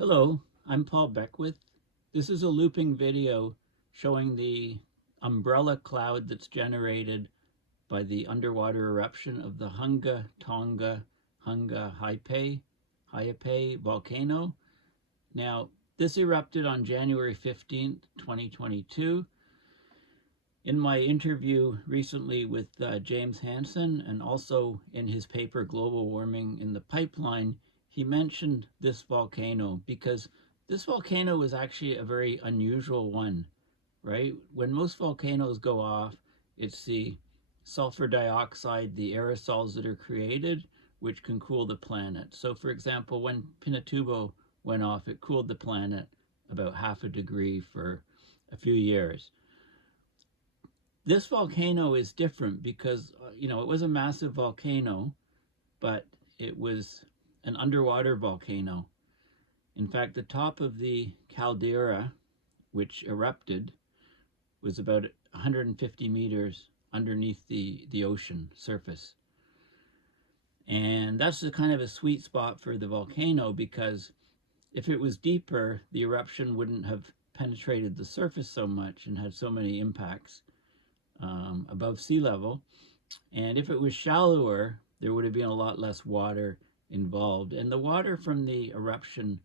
Hello, I'm Paul Beckwith. This is a looping video showing the umbrella cloud that's generated by the underwater eruption of the Hunga Tonga Hunga Ha'apai volcano. Now, this erupted on January 15th, 2022. In my interview recently with James Hansen, and also in his paper Global Warming in the Pipeline, he mentioned this volcano because this volcano is actually a very unusual one, right? When most volcanoes go off, it's the sulfur dioxide, the aerosols that are created, which can cool the planet. So for example, when Pinatuba went off, it cooled the planet about 0.5 degrees for a few years. This volcano is different because, it was a massive volcano, but it was an underwater volcano. In fact, the top of the caldera, which erupted, was about 150 meters underneath the ocean surface. And that's the kind of a sweet spot for the volcano, because if it was deeper, the eruption wouldn't have penetrated the surface so much and had so many impacts above sea level. And if it was shallower, there would have been a lot less water involved. And the water from the eruption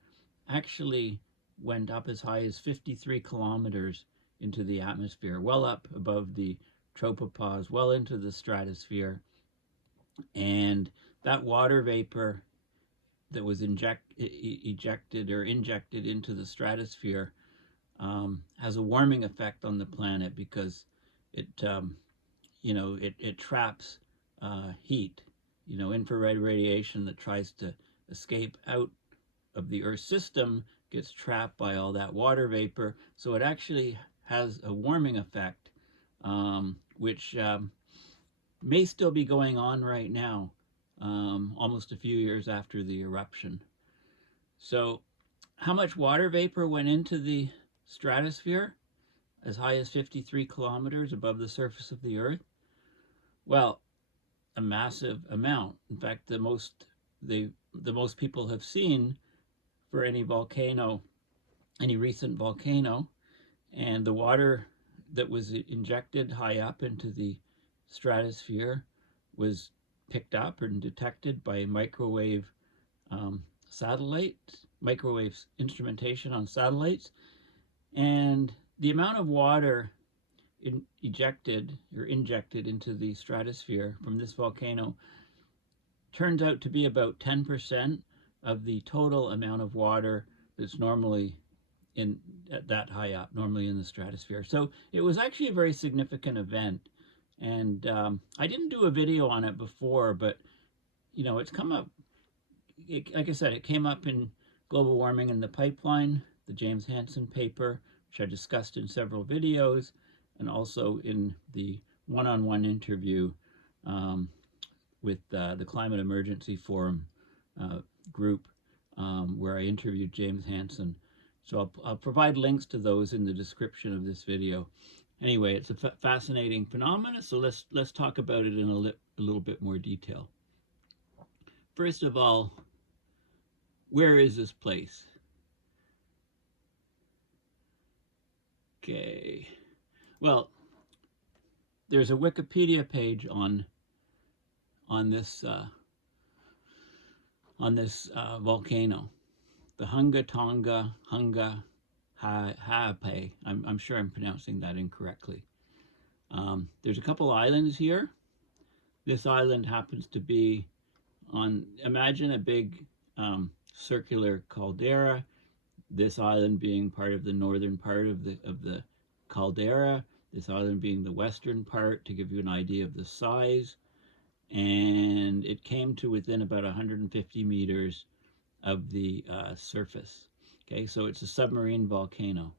actually went up as high as 53 kilometers into the atmosphere, well up above the tropopause, well into the stratosphere. And that water vapor that was ejected or injected into the stratosphere has a warming effect on the planet, because it traps heat. Infrared radiation that tries to escape out of the Earth's system gets trapped by all that water vapor. So it actually has a warming effect, which may still be going on right now, almost a few years after the eruption. So how much water vapor went into the stratosphere as high as 53 kilometers above the surface of the Earth? Well, a massive amount. In fact, the most people have seen for any volcano, any recent volcano, and the water that was injected high up into the stratosphere was picked up and detected by microwave instrumentation on satellites. And the amount of water ejected or injected into the stratosphere from this volcano turns out to be about 10% of the total amount of water that's normally that high up, normally in the stratosphere. So it was actually a very significant event. And I didn't do a video on it before, but it's come up, like I said, it came up in Global Warming in the Pipeline, the James Hansen paper, which I discussed in several videos, and also in the one-on-one interview with the Climate Emergency Forum group, where I interviewed James Hansen. So I'll provide links to those in the description of this video. Anyway, it's a fascinating phenomenon, so let's talk about it in a little bit more detail. First of all, where is this place? Okay. Well, there's a Wikipedia page on this volcano, the Hunga Tonga Hunga Ha'apai. I'm sure I'm pronouncing that incorrectly. There's a couple islands here. This island happens to be on, imagine a big circular caldera. This island being part of the northern part of the caldera, this island being the western part, to give you an idea of the size. And it came to within about 150 meters of the surface. Okay, so it's a submarine volcano,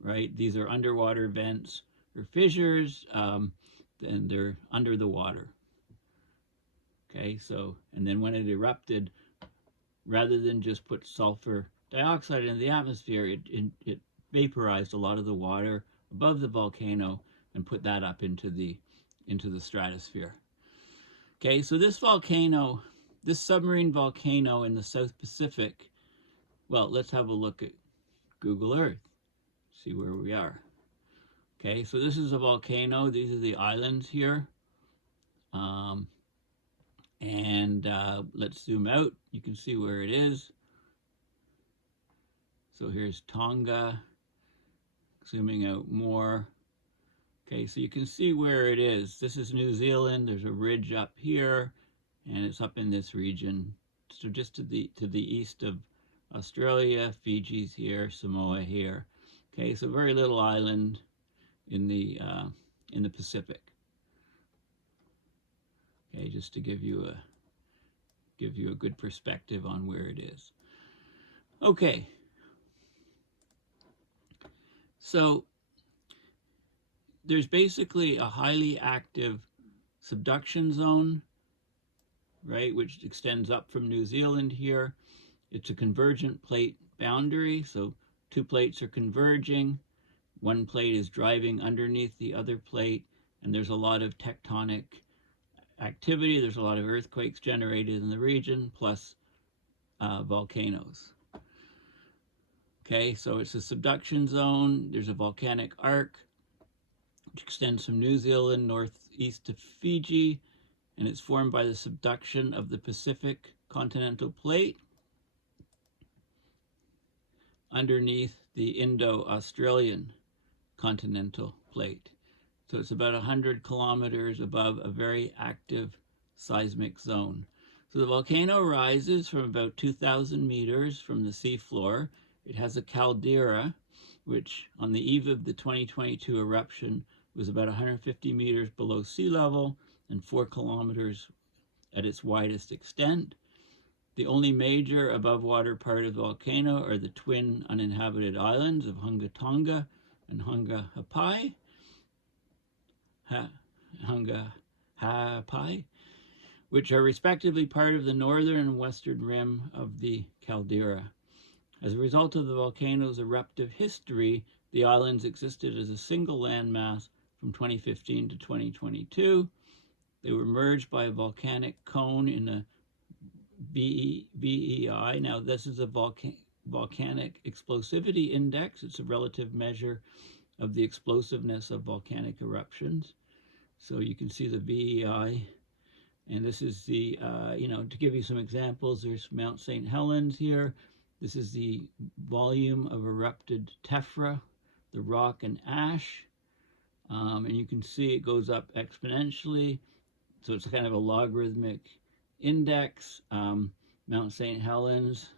right? These are underwater vents or fissures, and they're under the water. Okay, so, and then when it erupted, rather than just put sulfur dioxide in the atmosphere, it vaporized a lot of the water above the volcano and put that up into the stratosphere. Okay, so this volcano this submarine volcano in the South Pacific, well, let's have a look at Google Earth, see where we are. Okay, so this is a volcano. These are the islands here. Let's zoom out. You can see where it is. So here's Tonga. Zooming out more. Okay, so you can see where it is. This is New Zealand. There's a ridge up here, and it's up in this region. So just to the east of Australia, Fiji's here, Samoa here. Okay, so very little island in the Pacific. Okay, just to give you a good perspective on where it is. Okay. So there's basically a highly active subduction zone, right, which extends up from New Zealand here. It's a convergent plate boundary, so two plates are converging. One plate is driving underneath the other plate, and there's a lot of tectonic activity. There's a lot of earthquakes generated in the region, plus volcanoes. Okay, so it's a subduction zone. There's a volcanic arc, which extends from New Zealand northeast to Fiji, and it's formed by the subduction of the Pacific continental plate underneath the Indo-Australian continental plate. So it's about 100 kilometers above a very active seismic zone. So the volcano rises from about 2,000 meters from the seafloor. It has a caldera, which on the eve of the 2022 eruption was about 150 meters below sea level and 4 kilometers at its widest extent. The only major above water part of the volcano are the twin uninhabited islands of Hunga Tonga and Hunga Ha'apai. Hunga Ha'apai, which are respectively part of the northern and western rim of the caldera. As a result of the volcano's eruptive history, the islands existed as a single landmass from 2015 to 2022. They were merged by a volcanic cone in a VEI. Now, this is a volcanic explosivity index. It's a relative measure of the explosiveness of volcanic eruptions. So you can see the VEI. And this is the, to give you some examples, there's Mount St. Helens here. This is the volume of erupted tephra, the rock and ash. And you can see it goes up exponentially. So it's kind of a logarithmic index. Mount St. Helens,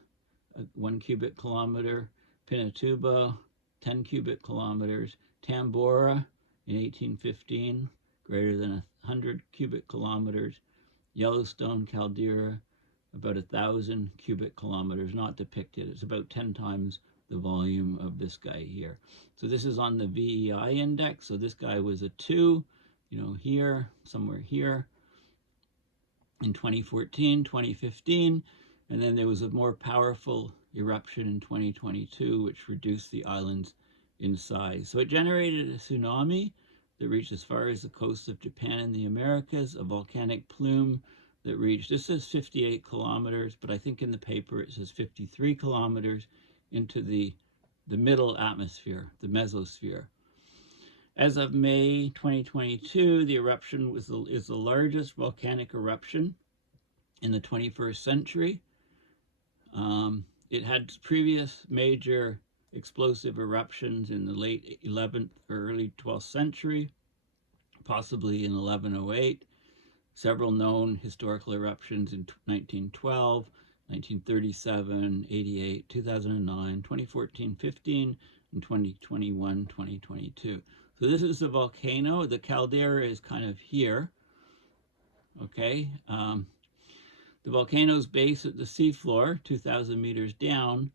1 cubic kilometer. Pinatuba, 10 cubic kilometers. Tambora in 1815, greater than 100 cubic kilometers. Yellowstone caldera, about 1,000 cubic kilometers, not depicted. It's about 10 times the volume of this guy here. So this is on the VEI index. So this guy was a 2, here, somewhere here in 2014, 2015. And then there was a more powerful eruption in 2022, which reduced the islands in size. So it generated a tsunami that reached as far as the coast of Japan and the Americas, a volcanic plume that reached, this says 58 kilometers, but I think in the paper it says 53 kilometers into the middle atmosphere, the mesosphere. As of May 2022, the eruption is the largest volcanic eruption in the 21st century. It had previous major explosive eruptions in the late 11th or early 12th century, possibly in 1108. Several known historical eruptions in 1912, 1937, 88, 2009, 2014, 15, and 2021, 2022. So this is the volcano. The caldera is kind of here. Okay. The volcano's base at the seafloor, 2,000 meters down,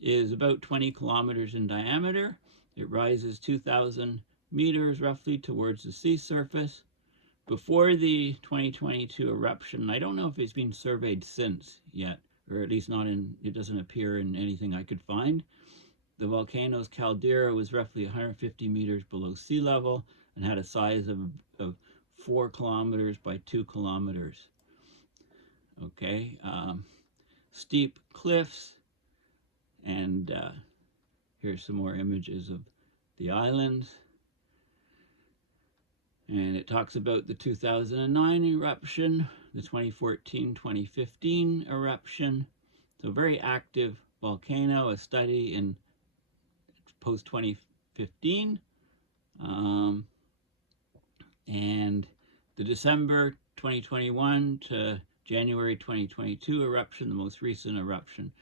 is about 20 kilometers in diameter. It rises 2,000 meters roughly towards the sea surface. Before the 2022 eruption, I don't know if it's been surveyed since yet, or at least not in, it doesn't appear in anything I could find. The volcano's caldera was roughly 150 meters below sea level and had a size of 4 kilometers by 2 kilometers. Okay, steep cliffs, and here's some more images of the islands. And it talks about the 2009 eruption, the 2014-2015 eruption. So very active volcano, a study in post-2015. And the December 2021 to January 2022 eruption, the most recent eruption.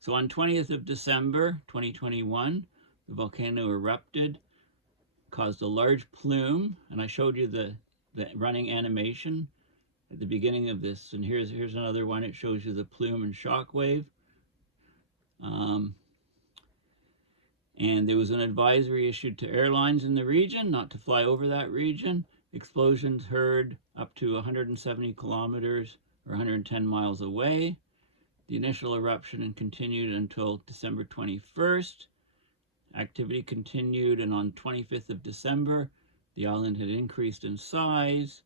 So on 20th of December 2021, the volcano erupted, caused a large plume, and I showed you the running animation at the beginning of this. And here's another one. It shows you the plume and shock wave. And there was an advisory issued to airlines in the region not to fly over that region. Explosions heard up to 170 kilometers or 110 miles away. The initial eruption continued until December 21st. Activity continued, and on 25th of December, the island had increased in size.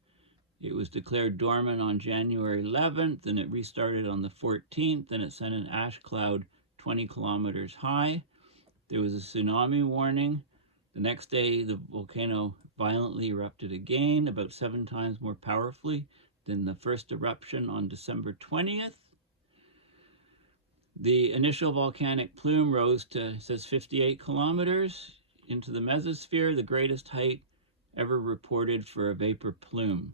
It was declared dormant on January 11th, and it restarted on the 14th, and it sent an ash cloud 20 kilometers high. There was a tsunami warning. The next day, the volcano violently erupted again, about 7 times more powerfully than the first eruption on December 20th. The initial volcanic plume rose to, it says, 58 kilometers into the mesosphere, the greatest height ever reported for a vapor plume.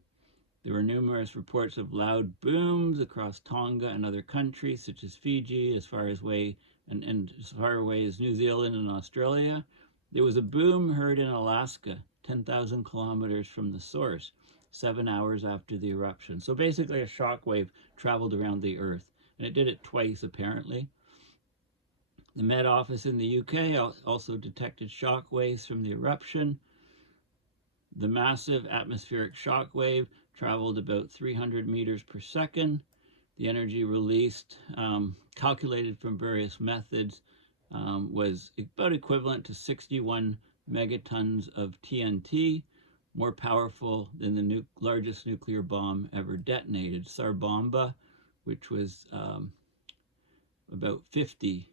There were numerous reports of loud booms across Tonga and other countries, such as Fiji, as far away as New Zealand and Australia. There was a boom heard in Alaska, 10,000 kilometers from the source, 7 hours after the eruption. So basically a shock wave traveled around the Earth, and it did it twice, apparently. The Met Office in the UK also detected shock waves from the eruption. The massive atmospheric shock wave traveled about 300 meters per second. The energy released, calculated from various methods, was about equivalent to 61 megatons of TNT, more powerful than the largest nuclear bomb ever detonated, Tsar-Bomba, which was about 50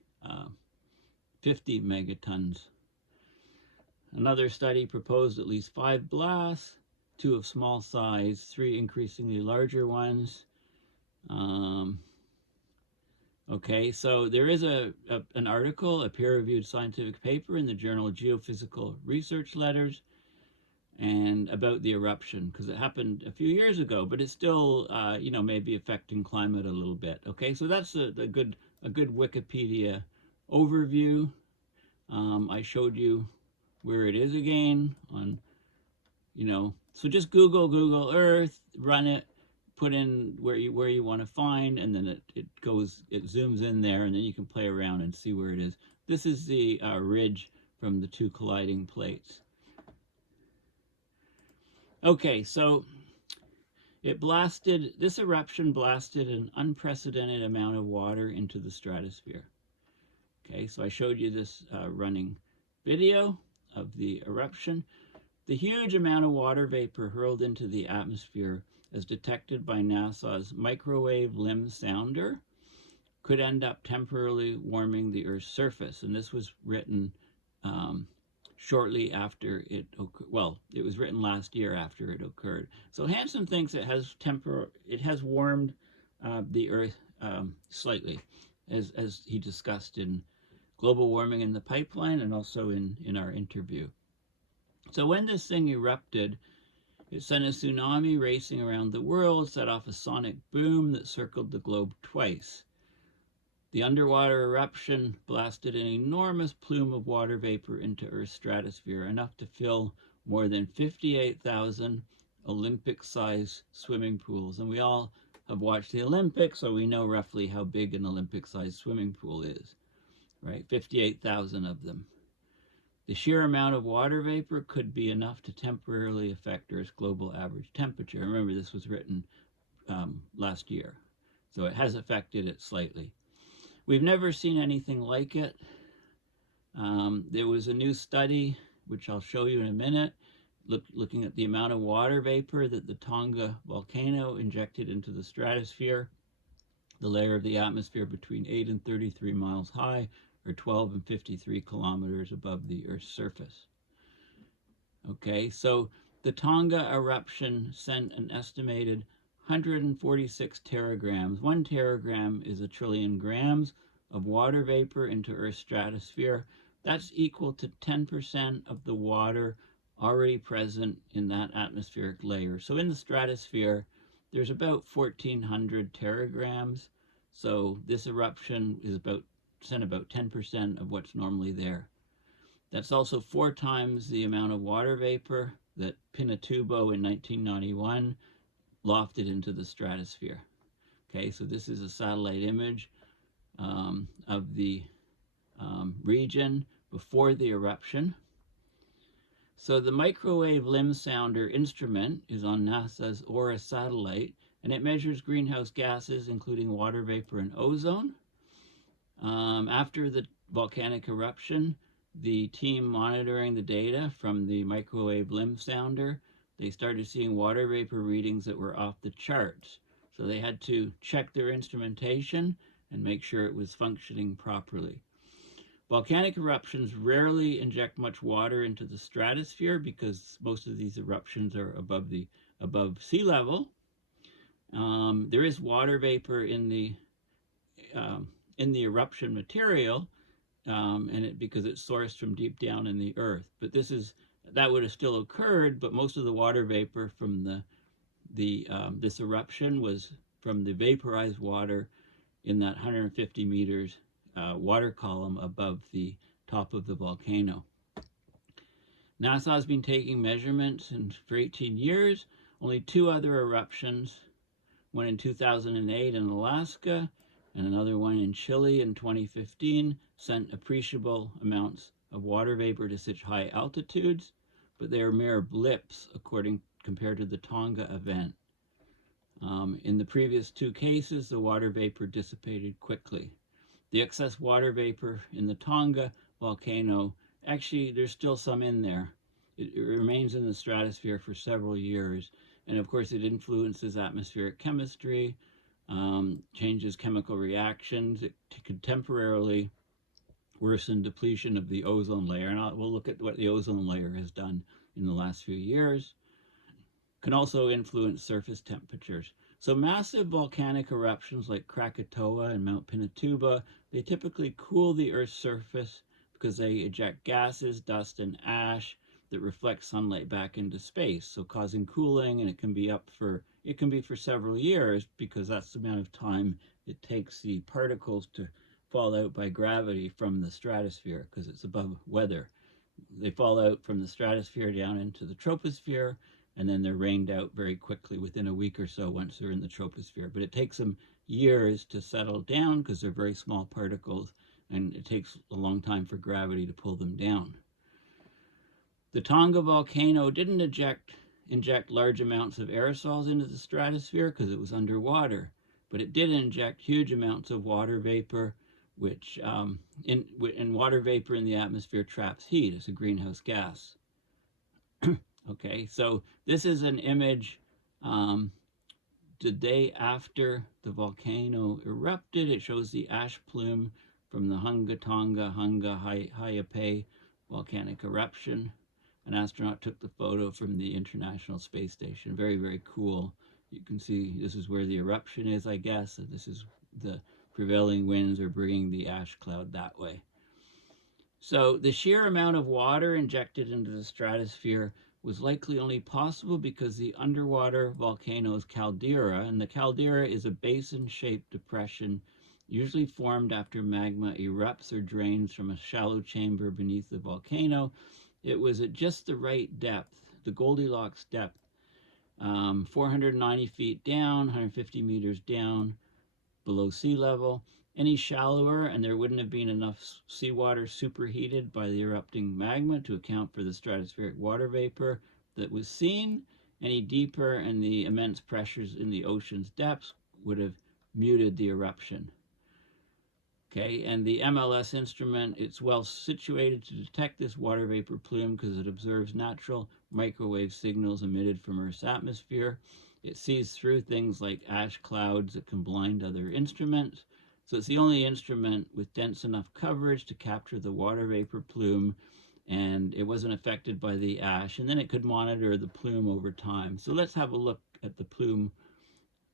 megatons. Another study proposed at least 5 blasts, 2 of small size, 3 increasingly larger ones. Okay, so there is an article, a peer-reviewed scientific paper in the journal Geophysical Research Letters, and about the eruption, because it happened a few years ago, but it's still, maybe affecting climate a little bit. Okay, so that's a good Wikipedia overview. I showed you where it is again on, so just Google Earth, run it, put in where you want to find, and then it zooms in there, and then you can play around and see where it is. This is the ridge from the 2 colliding plates. Okay, so this eruption blasted an unprecedented amount of water into the stratosphere. Okay, so I showed you this running video of the eruption. The huge amount of water vapor hurled into the atmosphere, as detected by NASA's microwave limb sounder, could end up temporarily warming the Earth's surface. And this was written shortly after it occurred. Well, it was written last year after it occurred. So Hansen thinks it has warmed the Earth slightly, as he discussed in Global Warming in the Pipeline and also in our interview. So when this thing erupted, it sent a tsunami racing around the world, set off a sonic boom that circled the globe twice. The underwater eruption blasted an enormous plume of water vapor into Earth's stratosphere, enough to fill more than 58,000 Olympic-sized swimming pools. And we all have watched the Olympics, so we know roughly how big an Olympic-sized swimming pool is, right? 58,000 of them. The sheer amount of water vapor could be enough to temporarily affect Earth's global average temperature. Remember, this was written last year, so it has affected it slightly. We've never seen anything like it. There was a new study, which I'll show you in a minute, looking at the amount of water vapor that the Tonga volcano injected into the stratosphere. the layer of the atmosphere between 8 and 33 miles high, or 12 and 53 kilometers above the Earth's surface. Okay, so the Tonga eruption sent an estimated 146 teragrams. 1 teragram is 1,000,000,000,000 grams of water vapor into Earth's stratosphere. That's equal to 10% of the water already present in that atmospheric layer. So in the stratosphere, there's about 1,400 teragrams. So this eruption is sent about 10% of what's normally there. That's also 4 times the amount of water vapor that Pinatuba in 1991 lofted into the stratosphere. Okay, so this is a satellite image of the region before the eruption. So the microwave limb sounder instrument is on NASA's AURA satellite, and it measures greenhouse gases, including water vapor and ozone. After the volcanic eruption, the team monitoring the data from the microwave limb sounder, they started seeing water vapor readings that were off the charts. So they had to check their instrumentation and make sure it was functioning properly. Volcanic eruptions rarely inject much water into the stratosphere because most of these eruptions are above sea level. There is water vapor in the eruption material, because it's sourced from deep down in the earth. But that would have still occurred, but most of the water vapor from this eruption was from the vaporized water in that 150 meters water column above the top of the volcano. NASA has been taking measurements for 18 years. Only 2 other eruptions, one in 2008 in Alaska and another one in Chile in 2015, sent appreciable amounts of water vapor to such high altitudes, but they are mere blips compared to the Tonga event. In the previous 2 cases, the water vapor dissipated quickly. The excess water vapor in the Tonga volcano, actually, there's still some in there. It remains in the stratosphere for several years, and of course it influences atmospheric chemistry, changes chemical reactions. It could temporarily worsen depletion of the ozone layer, and we'll look at what the ozone layer has done in the last few years. Can also influence surface temperatures. So massive volcanic eruptions like Krakatoa and Mount Pinatuba, they typically cool the Earth's surface because they eject gases, dust, and ash that reflect sunlight back into space, so causing cooling, and it can be for several years because that's the amount of time it takes the particles to fall out by gravity from the stratosphere because it's above weather. They fall out from the stratosphere down into the troposphere, and then they're rained out very quickly within a week or so once they're in the troposphere. But it takes them years to settle down because they're very small particles, and it takes a long time for gravity to pull them down. The Tonga volcano didn't inject large amounts of aerosols into the stratosphere because it was underwater, but it did inject huge amounts of water vapor, which and water vapor in the atmosphere traps heat as a greenhouse gas. Okay, so this is an image the day after the volcano erupted. It shows the ash plume from the Hunga Tonga, Hunga Ha'apai volcanic eruption. An astronaut took the photo from the International Space Station. Very, very cool. You can see this is where the eruption is, I guess. This is the prevailing winds are bringing the ash cloud that way. So the sheer amount of water injected into the stratosphere was likely only possible because the underwater volcano's caldera, and the caldera is a basin-shaped depression usually formed after magma erupts or drains from a shallow chamber beneath the volcano. It was at just the right depth, the Goldilocks depth, 490 feet down, 150 meters down below sea level. Any shallower, and there wouldn't have been enough seawater superheated by the erupting magma to account for the stratospheric water vapor that was seen. Any deeper, and the immense pressures in the ocean's depths would have muted the eruption. Okay, and the MLS instrument, it's well situated to detect this water vapor plume because it observes natural microwave signals emitted from Earth's atmosphere. It sees through things like ash clouds that can blind other instruments. So it's the only instrument with dense enough coverage to capture the water vapor plume, and it wasn't affected by the ash. And then it could monitor the plume over time. So let's have a look at the plume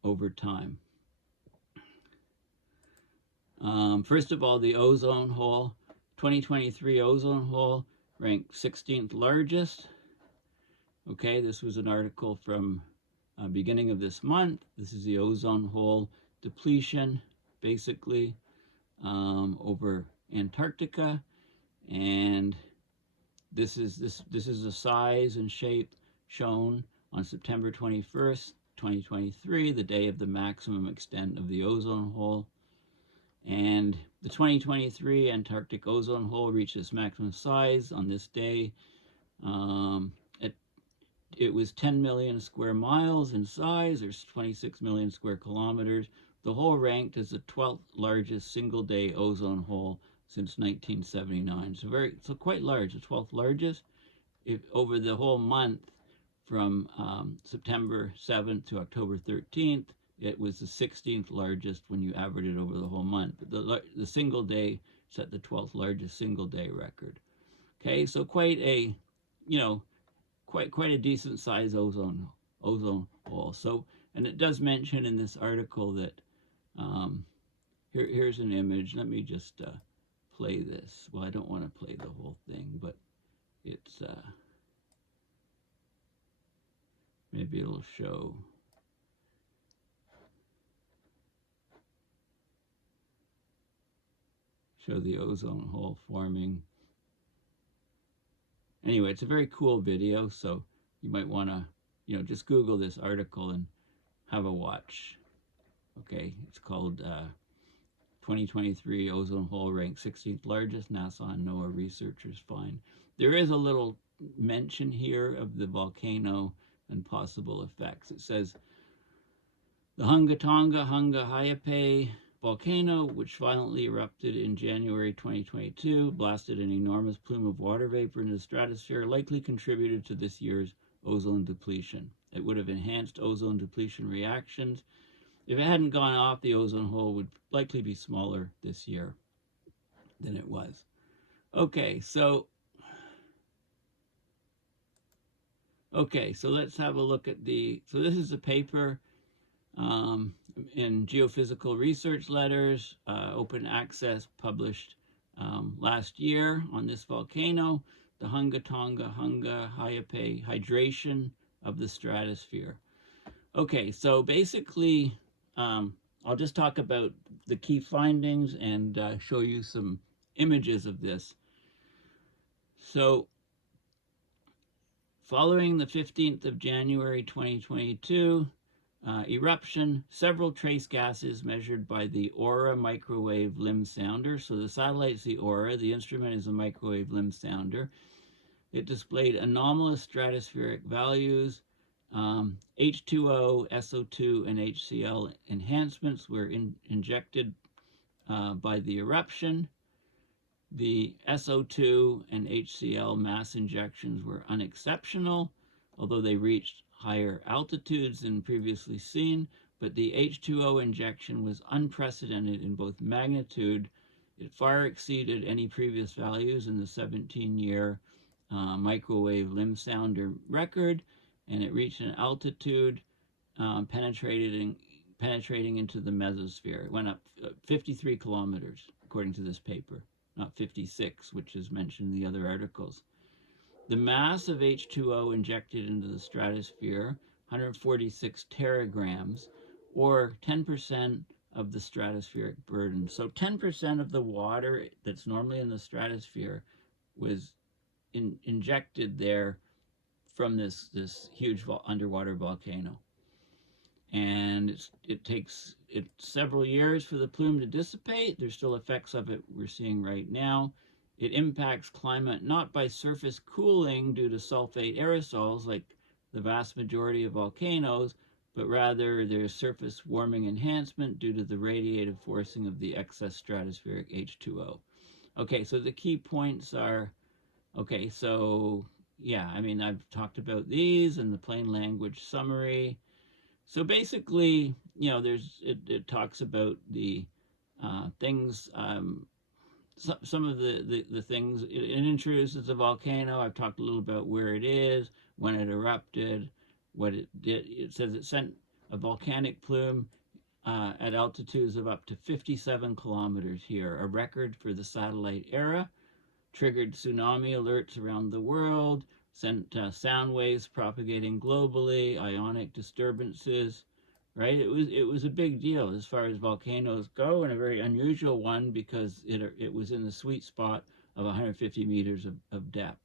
over time. First of all, the ozone hole. 2023 ozone hole ranked 16th largest. Okay, this was an article from beginning of this month. This is the ozone hole depletion, basically, over Antarctica, and this is the size and shape shown on September 21st, 2023, the day of the maximum extent of the ozone hole. And the 2023 Antarctic ozone hole reached its maximum size on this day. It was 10 million square miles in size, or 26 million square kilometers. The hole ranked as the 12th largest single-day ozone hole since 1979. So quite large, the 12th largest. Over the whole month, from September 7th to October 13th, it was the 16th largest when you average it over the whole month. The single day set the 12th largest single day record. Okay, so quite a, quite a decent size ozone hole. So, and it does mention in this article that here's an image. Let me just play this. Well, I don't want to play the whole thing, but it's maybe it'll show. The ozone hole forming. Anyway, it's a very cool video, so you might want to, just Google this article and have a watch. Okay, it's called 2023 ozone hole ranked 16th largest, NASA and NOAA researchers find. There is a little mention here of the volcano and possible effects. It says, the Hunga Tonga, Hunga Ha'apai volcano, which violently erupted in January 2022, blasted an enormous plume of water vapor into the stratosphere, likely contributed to this year's ozone depletion. It would have enhanced ozone depletion reactions. If it hadn't gone off, the ozone hole would likely be smaller this year than it was. Okay, so let's have a look at so this is a paper in Geophysical Research Letters, open access, published last year on this volcano, the Hunga Tonga, Hunga Ha'apai hydration of the stratosphere. Okay, so basically, I'll just talk about the key findings and show you some images of this. So, following the 15th of January 2022, eruption, several trace gases measured by the Aura microwave limb sounder. So the satellite's the Aura, the instrument is a microwave limb sounder. It displayed anomalous stratospheric values. H2O, SO2, and HCl enhancements were injected by the eruption. The SO2 and HCl mass injections were unexceptional, although they reached higher altitudes than previously seen, but the H2O injection was unprecedented in both magnitude. It far exceeded any previous values in the 17-year microwave limb sounder record, and it reached an altitude penetrating into the mesosphere. It went up 53 kilometers, according to this paper, not 56, which is mentioned in the other articles. The mass of H2O injected into the stratosphere, 146 teragrams, or 10% of the stratospheric burden. So 10% of the water that's normally in the stratosphere was injected there from this huge underwater volcano. And it takes several years for the plume to dissipate. There's still effects of it we're seeing right now. It impacts climate not by surface cooling due to sulfate aerosols like the vast majority of volcanoes, but rather there's surface warming enhancement due to the radiative forcing of the excess stratospheric H2O. Okay, so the key points are, okay, so yeah, I mean, I've talked about these in the plain language summary. So basically, it talks about the things, some of the things. It introduces a volcano. I've talked a little about where it is, when it erupted, what it did. It says it sent a volcanic plume at altitudes of up to 57 kilometers here, a record for the satellite era, triggered tsunami alerts around the world, sent sound waves propagating globally, ionic disturbances, right? It was a big deal as far as volcanoes go, and a very unusual one because it was in the sweet spot of 150 meters of depth.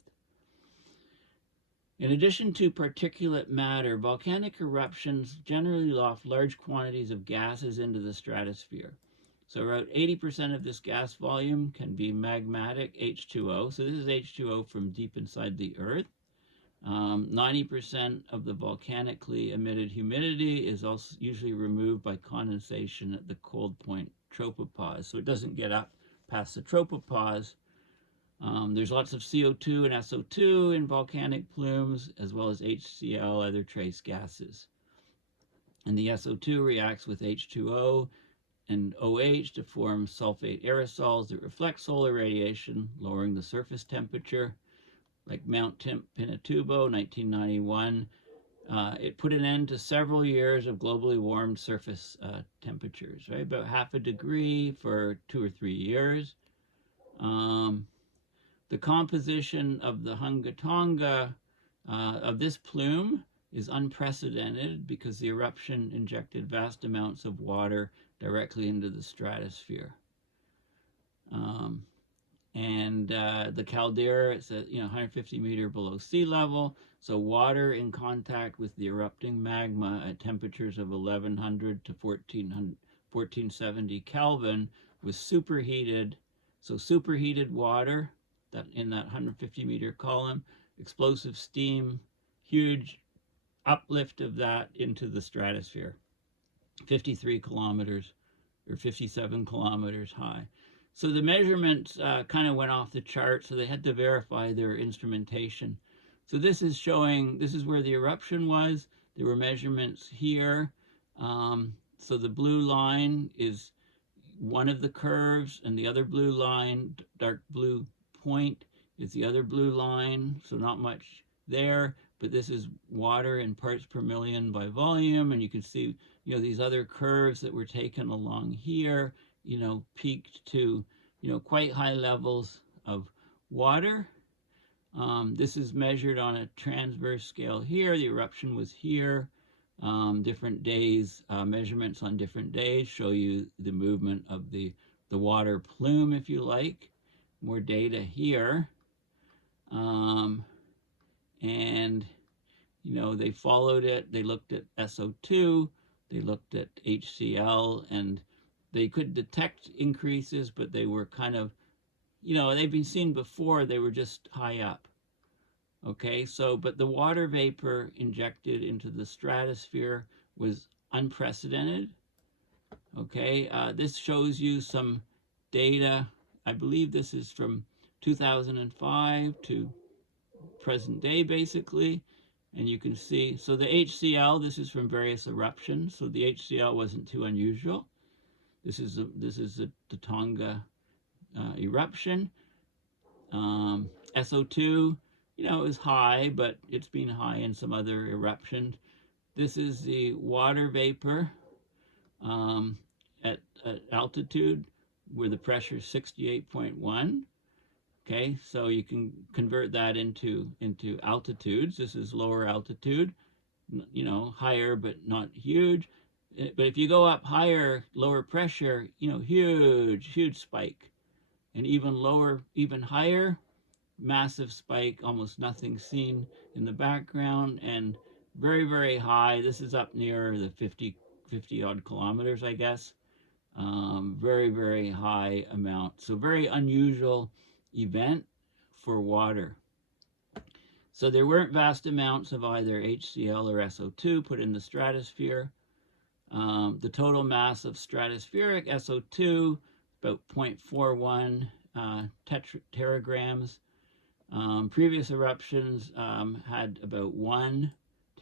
In addition to particulate matter, volcanic eruptions generally loft large quantities of gases into the stratosphere. So about 80% of this gas volume can be magmatic H2O. So this is H2O from deep inside the Earth. 90% of the volcanically emitted humidity is also usually removed by condensation at the cold point tropopause. So it doesn't get up past the tropopause. There's lots of CO2 and SO2 in volcanic plumes, as well as HCl, other trace gases. And the SO2 reacts with H2O and OH to form sulfate aerosols that reflect solar radiation, lowering the surface temperature. Like Mount Pinatuba, 1991, it put an end to several years of globally warmed surface temperatures, right? About half a degree for 2 or 3 years. The composition of the Hunga Tonga, of this plume, is unprecedented because the eruption injected vast amounts of water directly into the stratosphere. The caldera, it's at 150 meters below sea level, so water in contact with the erupting magma at temperatures of 1100 to 1470 Kelvin was superheated. So superheated water that in that 150-meter column, explosive steam, huge uplift of that into the stratosphere, 53 kilometers or 57 kilometers high. So the measurements kind of went off the chart, so they had to verify their instrumentation. So this is showing, this is where the eruption was. There were measurements here. So the blue line is one of the curves, and the other blue line, dark blue point, is the other blue line. So not much there, but this is water in parts per million by volume, and you can see, these other curves that were taken along here, peaked to, quite high levels of water. This is measured on a transverse scale here. The eruption was here. Different days, measurements on different days show you the movement of the water plume, if you like. More data here. They followed it. They looked at SO2. They looked at HCl, and they could detect increases, but they were kind of, they've been seen before. They were just high up. Okay, so, but the water vapor injected into the stratosphere was unprecedented. Okay, this shows you some data. I believe this is from 2005 to present day, basically. And you can see, so the HCl, this is from various eruptions. So the HCl wasn't too unusual. This is the Tonga eruption. SO2, is high, but it's been high in some other eruptions. This is the water vapor at altitude where the pressure is 68.1. Okay, so you can convert that into altitudes. This is lower altitude, higher but not huge. But if you go up higher, lower pressure, huge spike. And even lower, even higher, massive spike, almost nothing seen in the background, and very, very high. This is up near the 50 odd kilometers, I guess. Very, very high amount. So very unusual event for water. So there weren't vast amounts of either HCl or SO2 put in the stratosphere. The total mass of stratospheric SO2, about 0.41 teragrams. Previous eruptions had about 1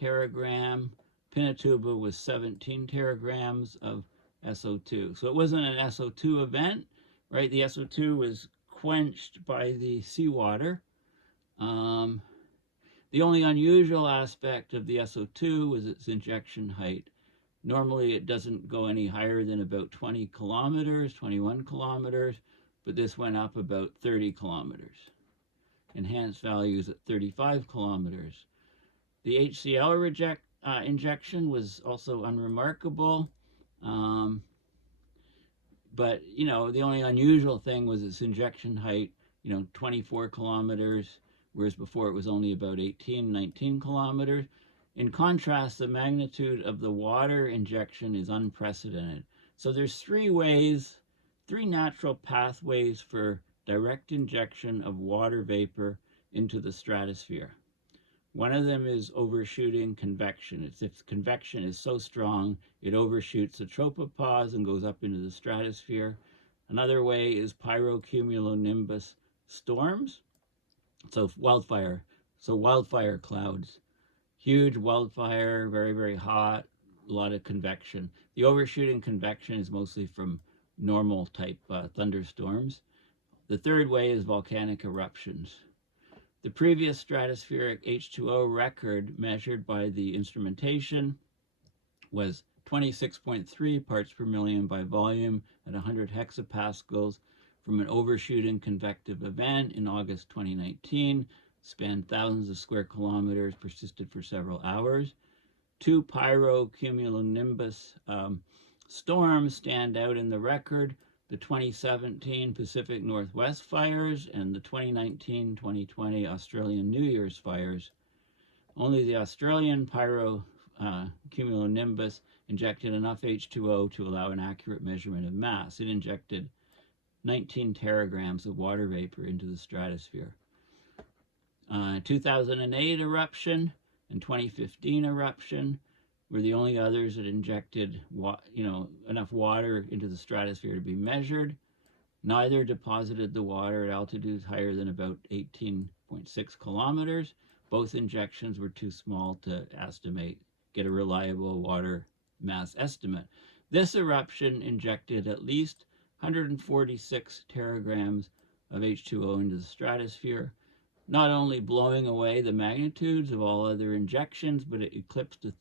teragram Pinatuba was 17 teragrams of SO2. So it wasn't an SO2 event, right? The SO2 was quenched by the seawater. The only unusual aspect of the SO2 was its injection height. Normally it doesn't go any higher than about 20 kilometers, 21 kilometers, but this went up about 30 kilometers. Enhanced values at 35 kilometers. The HCl injection was also unremarkable, but you know, the only unusual thing was its injection height, 24 kilometers, whereas before it was only about 18, 19 kilometers. In contrast, the magnitude of the water injection is unprecedented. So there's three natural pathways for direct injection of water vapor into the stratosphere. One of them is overshooting convection. It's if convection is so strong, it overshoots the tropopause and goes up into the stratosphere. Another way is pyrocumulonimbus storms. So wildfire clouds. Huge wildfire, very, very hot, a lot of convection. The overshooting convection is mostly from normal type thunderstorms. The third way is volcanic eruptions. The previous stratospheric H2O record measured by the instrumentation was 26.3 parts per million by volume at 100 hexapascals from an overshooting convective event in August 2019. Spanned thousands of square kilometers, persisted for several hours. Two pyrocumulonimbus storms stand out in the record: the 2017 Pacific Northwest fires and the 2019-2020 Australian New Year's fires. Only the Australian pyrocumulonimbus injected enough H2O to allow an accurate measurement of mass. It injected 19 teragrams of water vapor into the stratosphere. 2008 eruption and 2015 eruption were the only others that injected enough water into the stratosphere to be measured. Neither deposited the water at altitudes higher than about 18.6 kilometers. Both injections were too small to get a reliable water mass estimate. This eruption injected at least 146 teragrams of H2O into the stratosphere, not only blowing away the magnitudes of all other injections, but it eclipsed a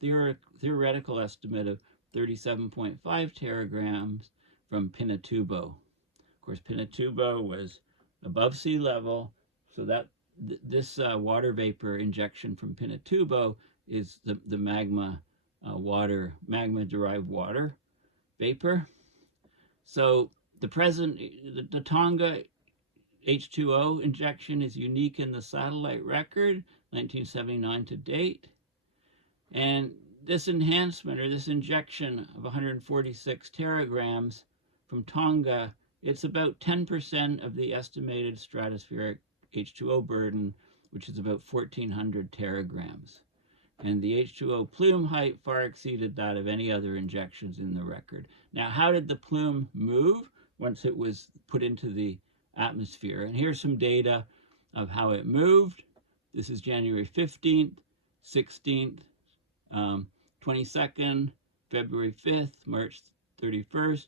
theoretical estimate of 37.5 teragrams from Pinatuba. Of course, Pinatuba was above sea level, so that this water vapor injection from Pinatuba is the magma-derived water vapor. So the Tonga H2O injection is unique in the satellite record, 1979 to date. And this enhancement, or this injection of 146 teragrams from Tonga, it's about 10% of the estimated stratospheric H2O burden, which is about 1,400 teragrams. And the H2O plume height far exceeded that of any other injections in the record. Now, how did the plume move once it was put into the atmosphere? And here's some data of how it moved. This is January 15th, 16th, 22nd, February 5th, March 31st.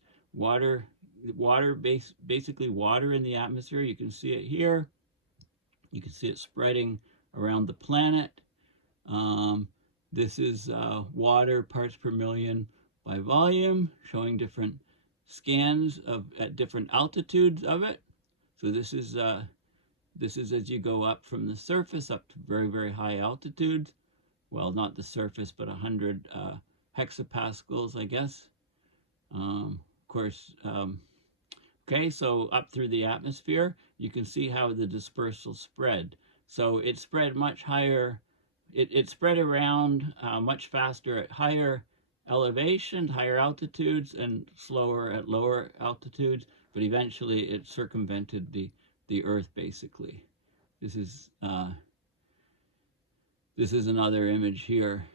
Basically water in the atmosphere. You can see it here. You can see it spreading around the planet. This is water parts per million by volume, showing different scans at different altitudes of it. So this is as you go up from the surface up to very, very high altitudes. Well, not the surface, but 100 hexapascals, I guess. Of course, okay, so up through the atmosphere, you can see how the dispersal spread. So it spread much higher. It spread around much faster at higher elevations, higher altitudes, and slower at lower altitudes. But eventually it circumvented the Earth, basically. This is another image here,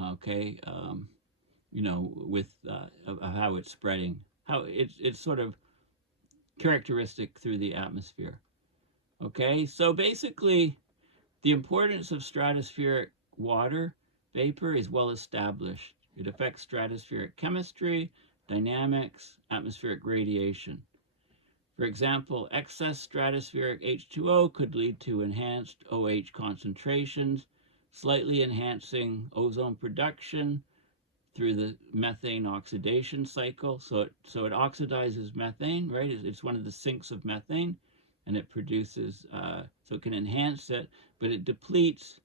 okay, with of how it's spreading, how it's sort of characteristic through the atmosphere. Okay, so basically the importance of stratospheric water vapor is well established. It affects stratospheric chemistry, dynamics, atmospheric radiation. For example, excess stratospheric H2O could lead to enhanced OH concentrations, slightly enhancing ozone production through the methane oxidation cycle. So it oxidizes methane, right? It's one of the sinks of methane, and it produces, so it can enhance it, but it depletes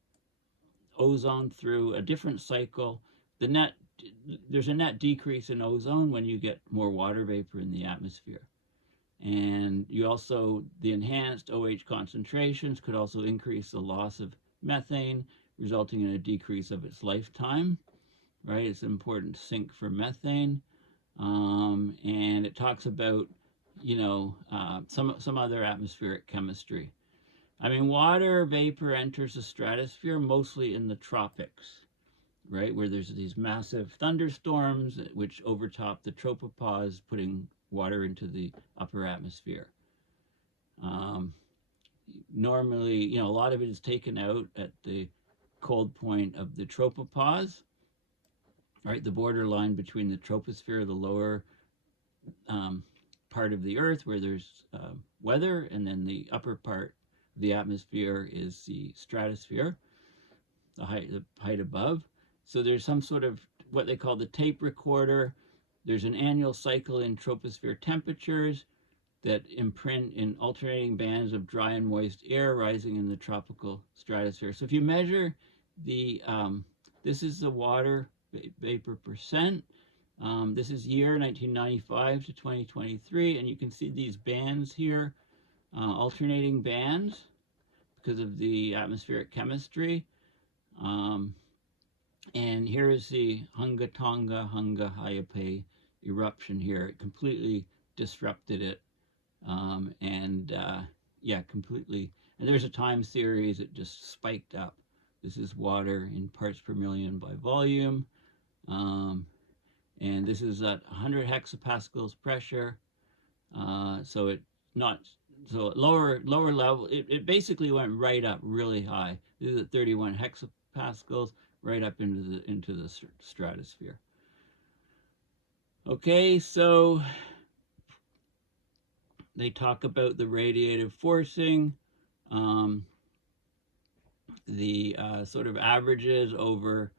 ozone through a different cycle. There's a net decrease in ozone when you get more water vapor in the atmosphere. And the enhanced OH concentrations could also increase the loss of methane, resulting in a decrease of its lifetime, right? It's an important sink for methane. And it talks about, some other atmospheric chemistry. I mean, water vapor enters the stratosphere mostly in the tropics, right? Where there's these massive thunderstorms which overtop the tropopause, putting water into the upper atmosphere. Normally, a lot of it is taken out at the cold point of the tropopause, right? The borderline between the troposphere, the lower part of the Earth where there's weather, and then the upper part of the atmosphere is the stratosphere, the height above. So there's some sort of what they call the tape recorder. There's an annual cycle in troposphere temperatures that imprint in alternating bands of dry and moist air rising in the tropical stratosphere. So if you measure this is the water vapor percent. This is year 1995 to 2023, and you can see these bands here, alternating bands because of the atmospheric chemistry. And here is the Hunga Tonga, Hunga Ha'apai eruption here. It completely disrupted it. Completely. And there's a time series, it just spiked up. This is water in parts per million by volume. And this is at 100 hexapascals pressure. So at lower level, it basically went right up really high. This is at 31 hexapascals, right up into the stratosphere. Okay, so they talk about the radiative forcing, the sort of averages over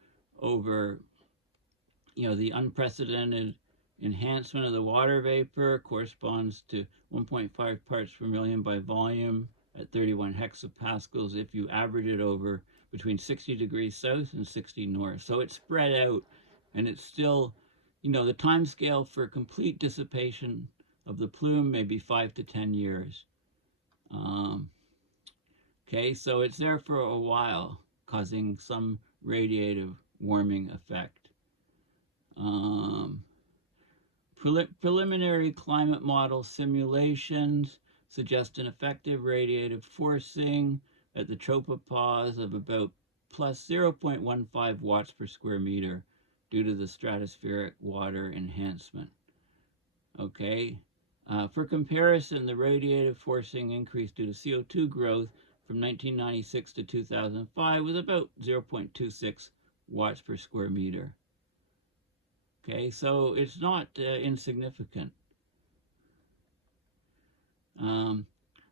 the unprecedented enhancement of the water vapor corresponds to 1.5 parts per million by volume at 31 hexapascals if you average it over between 60 degrees south and 60 north. So it's spread out, and it's still, the time scale for complete dissipation of the plume may be 5 to 10 years. Okay, so it's there for a while, causing some radiative warming effect. Preliminary climate model simulations suggest an effective radiative forcing at the tropopause of about plus 0.15 watts per square meter due to the stratospheric water enhancement. Okay, for comparison, the radiative forcing increase due to CO2 growth from 1996 to 2005 was about 0.26 watts per square meter. Okay, so it's not insignificant.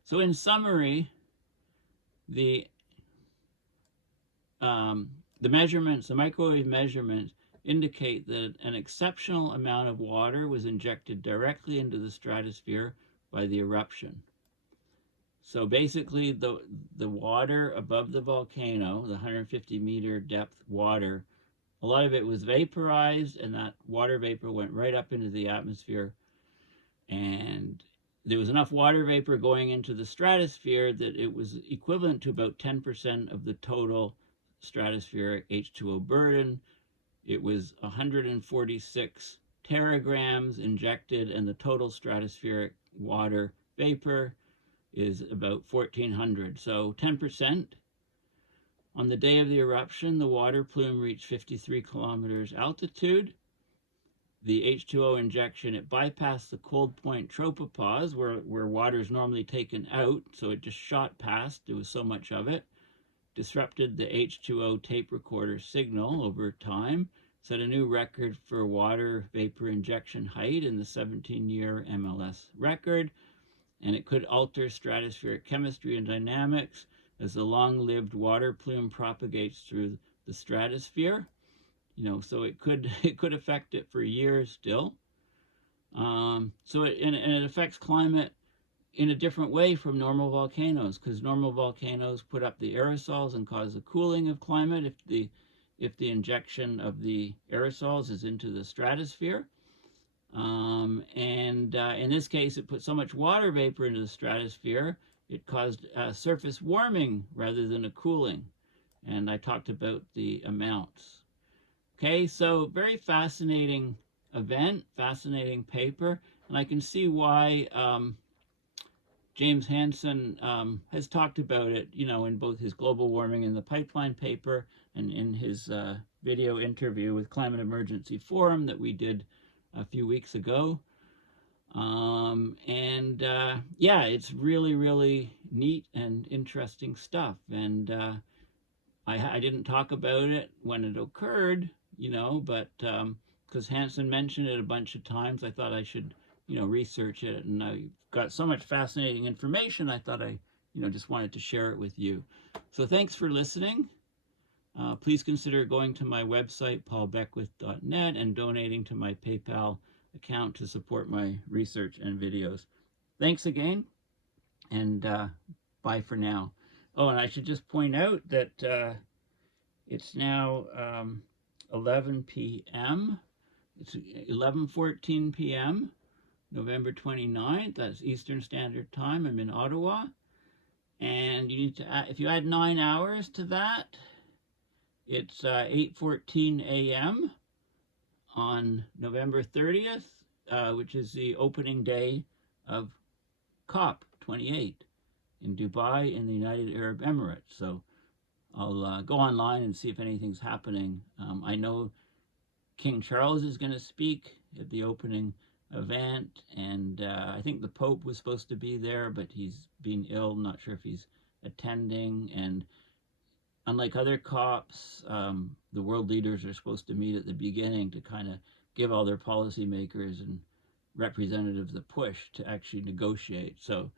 So in summary, the measurements, the microwave measurements, indicate that an exceptional amount of water was injected directly into the stratosphere by the eruption. So basically, the water above the volcano, the 150-meter depth water, a lot of it was vaporized, and that water vapor went right up into the atmosphere. And there was enough water vapor going into the stratosphere that it was equivalent to about 10% of the total stratospheric H2O burden. It was 146 teragrams injected, and the total stratospheric water vapor is about 1,400. So 10%. On the day of the eruption, the water plume reached 53 kilometers altitude. The H2O injection, it bypassed the cold point tropopause where water is normally taken out, so it just shot past. There was so much of it. disrupted the H2O tape recorder signal over time, set a new record for water vapor injection height in the 17-year MLS record, and it could alter stratospheric chemistry and dynamics as the long-lived water plume propagates through the stratosphere. So it could affect it for years still. And it affects climate in a different way from normal volcanoes, because normal volcanoes put up the aerosols and cause the cooling of climate if the injection of the aerosols is into the stratosphere. In this case, it put so much water vapor into the stratosphere, it caused surface warming rather than a cooling. And I talked about the amounts. Okay, so very fascinating event, fascinating paper, and I can see why James Hansen has talked about it, in both his Global Warming in the Pipeline paper and in his video interview with Climate Emergency Forum that we did a few weeks ago. Yeah, it's really, really neat and interesting stuff. And I didn't talk about it when it occurred, but because Hansen mentioned it a bunch of times, I thought I should, research it. And I got so much fascinating information, I thought I, just wanted to share it with you. So thanks for listening. Please consider going to my website, paulbeckwith.net, and donating to my PayPal account to support my research and videos. Thanks again, and bye for now. Oh, and I should just point out that it's now 11 p.m. It's 11:14 p.m., November 29th. That's Eastern Standard Time. I'm in Ottawa. And you need to add, if you add 9 hours to that, it's 8:14 a.m. on November 30th, which is the opening day of COP28 in Dubai in the United Arab Emirates. So I'll go online and see if anything's happening. I know King Charles is going to speak at the opening event, and I think the Pope was supposed to be there, but he's been ill. I'm not sure if he's attending. And unlike other COPs, the world leaders are supposed to meet at the beginning to kind of give all their policymakers and representatives the push to actually negotiate. So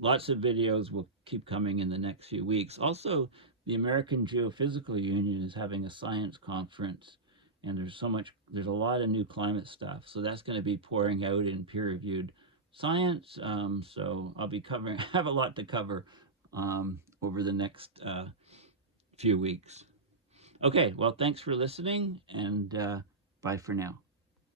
lots of videos will keep coming in the next few weeks. Also, the American Geophysical Union is having a science conference, and there's a lot of new climate stuff. So that's going to be pouring out in peer-reviewed science. So I'll be have a lot to cover over the next few weeks. Okay, well, thanks for listening, and bye for now.